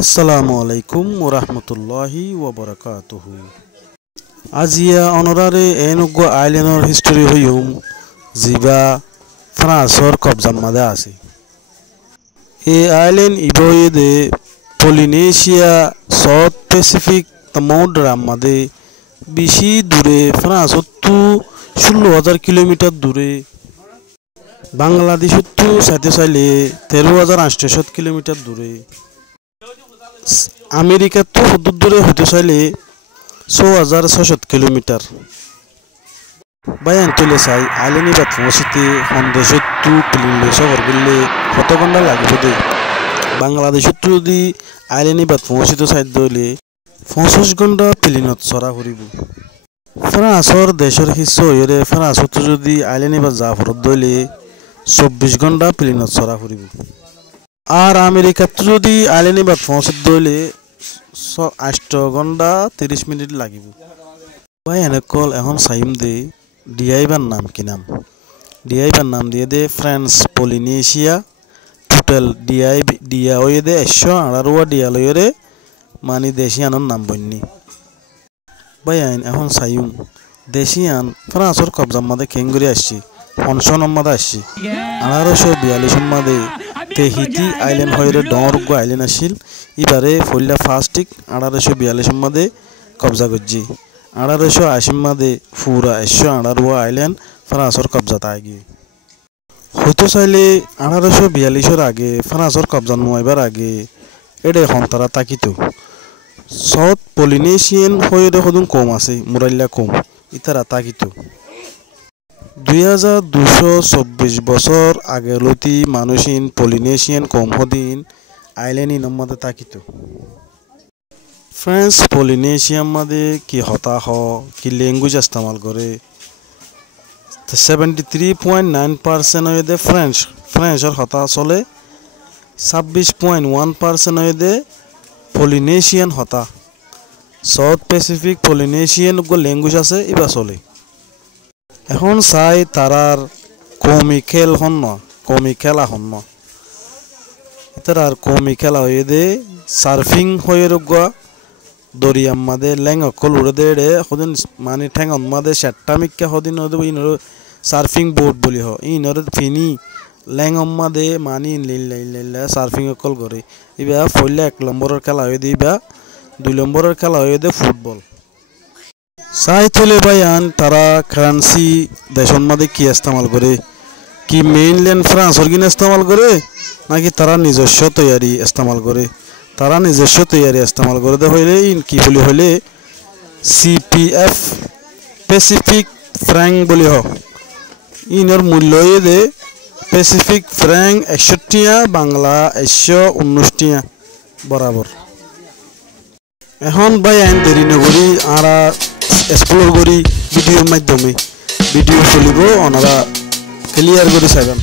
আসসালামু আলাইকুম ওরহমতুল্লাহি ওবরাকাতুহু। আজিয়া অনরারে এনুগ আইল্যান্ডর হিস্টোরি হইম জিবা ফ্রান্সর কবজার মাঝে আছে। এই আইল্যান্ড ইবয়েদে পলিনেশিয়া সাউথ প্যাসিফিক সমুদ্রের মাঝে বেশি দূরে ফ্রান্সতো 16,000 কিলোমিটার দূরে, বাংলাদেশতো সাইতে চাইলে 13,800 কিলোমিটার দূরে, আমেরিকাতো হদুর দূরে হইতে চাইলে 6,600 কিলোমিটার। বায়ান তুলে চাই আইল্যান্ড বাদ পৌঁছিতে সন্দেশতো প্লেনলে সফর করলে কত ঘন্টা লাগবে দে। বাংলাদেশতো যদি আইল্যান্ড বাদ পৌঁছিতে চাইতে হলে 25 ঘন্টা প্লেনত চড়া ফুরিব। ফ্রান্সর দেশের হিস্স হইরে ফ্রান্সতো যদি আইল্যান্ড বাদ যা ফরত দইলে 24 ঘন্টা প্লেনত চড়া ফুরিব। আর আমেরিকাতো যদি আইল্যান্ড বাদ পৌঁছত দইলে 8 ঘন্টা 30 মিনিট লাগিব। ভাই এনেকল এখন চাইম দে ডিআইবার নাম কি নাম। ডিআইবার নাম দিয়ে দে ফ্রান্স পলিনেশিয়া। টোটাল ডিয়া হয়ে দে 118 ডিয়া লইরে মানে দেশিয়ানোর নাম বন্যি। ভাই এখন চাইম দেশিয়ান ফ্রান্সর কবজার মাঝে কেঙ্গুরি আসছি 55 মাদে আসছি। 1842 মাদে তেহিতি আইল্যান্ড হয়ে ডরগ আইল্যান্ড আসছিল। এবারে ফইলা ফার্স্টিক 1842 মাদে কবজা করছি। 1880 মাদে পুরা 118 আইল্যান্ড ফ্রান্সর কবজাত আগে। হয়তো চাইলে 1842 আগে ফ্রান্সর কবজা নোয়াইবার আগে এডে এখন তারা তাকিত সাউথ পলিনেশিয়ান হয়ে সদুন কম আছে, মুরাইল্লা কম ইতারা তাকিত। 2224 বছর আগে লতি মানুষিন পলিনেশিয়ান কম হদিন আইল্যান্ড ইনমাদে তাকিত। ফ্রেঞ্চ পলিনেশিয়ান মাদে কি হতা হ কি ল্যাঙ্গুয়েজ ইস্তেমাল করে 73.9% হয়ে ফ্রেঞ্চর হতা চলে, 26.1% হয়ে পলিনেশিয়ান হতা। সাউথ প্যাসিফিক পলিনেশিয়ান ল্যাঙ্গুয়েজ আছে ইবা চলে। এখন চাই তারার কমি খেলা হন তারার কমি খেলা হয়ে দে সার্ফিং হয়ে রোগা দরিয়ার মাদে ল্যাং অকল উড়ে দে সদিন মানে ঠ্যাং মাদে সেট্টা মিক্কা সদিন ইনর সার্ফিং বোর্ড বলি হ ইনর ফিনি ল্যাং মাদে মানি লাইলা সার্ফিং অকল করে। ইবা ফইলা 1 নম্বরের খেলা হয়ে দে, ইবা 2 নম্বরের খেলা হয়ে দে ফুটবল। চাই তুলে ভাইয়ান তারা কারেন্সি দেশের মাঝে কি ইস্তেমাল করে, কি মেইনল্যান্ড ফ্রান্সর কিনা ইস্তেমাল করে নাকি তারা নিজস্ব তৈয়ারি ইস্তেমাল করে। তারা নিজস্ব তৈয়ারি ইস্তেমাল করে দে হইলে কি বলি হইলে সিপিএফ প্যাসিফিক ফ্র্যাঙ্ক বলি হ। ইনর মূল্য দে প্যাসিফিক ফ্র্যাঙ্ক 61 টিয়া, বাংলা 119 বরাবর। এখন ভাই আইন দেরি নগরী আরা এক্সপ্লোর করি ভিডিওর মাধ্যমে ভিডিও চলিব ওনারা ক্লিয়ার করে চাইবেন।